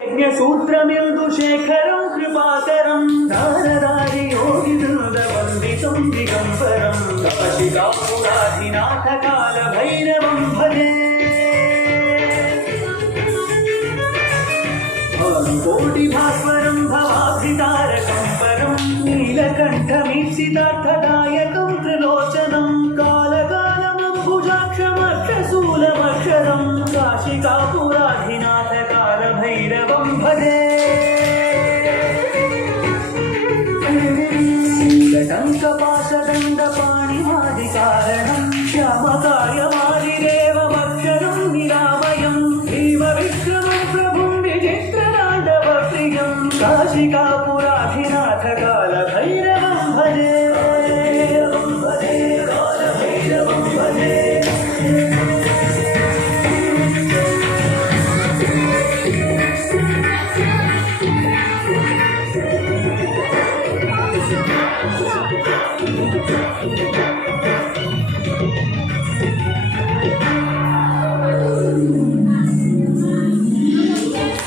यज्ञसूत्रमिन्दु शेखरं कृपाकरं नारदारि योगिवृन्दवन्दितं दिगम्बरं कपशिकापुराधिनाथकालभैरवं भजे कोटिभास्वरं भवाब्धितारकं परं नीलकण्ठमीप्सितार्थदायकं त्रिलोचनं कालकालमम्बुजाक्षमक्षशूलमक्षरं काशिकापुराधिनाथकालभैरवं भजे नीलकण्ठपाशदण्डपाणिमादिकारणं श्यामकार्यमादिदेवमक्षरं निरामयं भीमविक्रमं प्रभुं विचित्रताण्डवप्रियं काशिकापुराधिनाथकालभैरवं भजे कालभैरवं भजे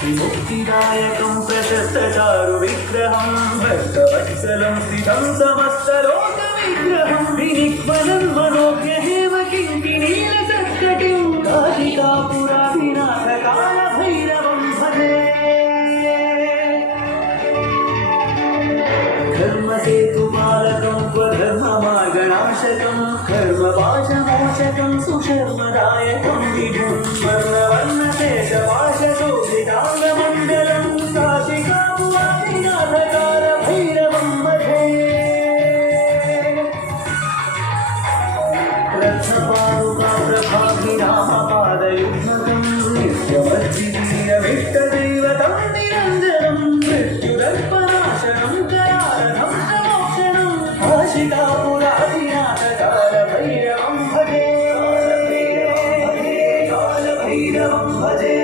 मुक्तिदायकं प्रशस्तचारुविग्रहं भक्तवत्सलं स्थितं समस्तलोकविग्रहं विनिक्वलं मनोज्ञहेमकिङ्किणीलसत्कटिं काशिकापुराधिनाथकालभैरवं भजे धर्मसेतुपालकं स्वधर्ममार्गणाशकं कर्मपाशमोचकं सुशर्मदायकं विभुं वर्णवर्णशेषपाशशोभिताङ्गमण्डलं काशिकापुराधिनाथकालभैरवं भजे रत्नपादुकाप्रभाभिरामपादयुग्मकं नित्यमर्जितीयमिष्टदैवतं निरञ्जनं मृत्युदर्पनाशनं करारनं प्रमोक्षणं काशिकापुराधिनाथकालभैरवं भजे कालभैरवं भजे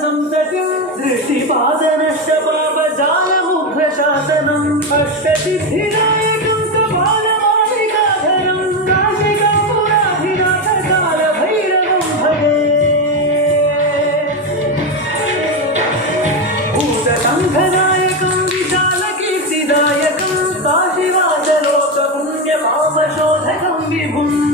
संततिं दृष्टिपादनष्टपापजालमुग्रशासनम् अष्टसिद्धिदायकं कपालमालिकाधरं काशिकापुराधिनाथकालभैरवं भजे भूतसङ्घनायकं विशालकीर्तिदायकं काशीवासलोकपुण्यपापशोधकं विभुम्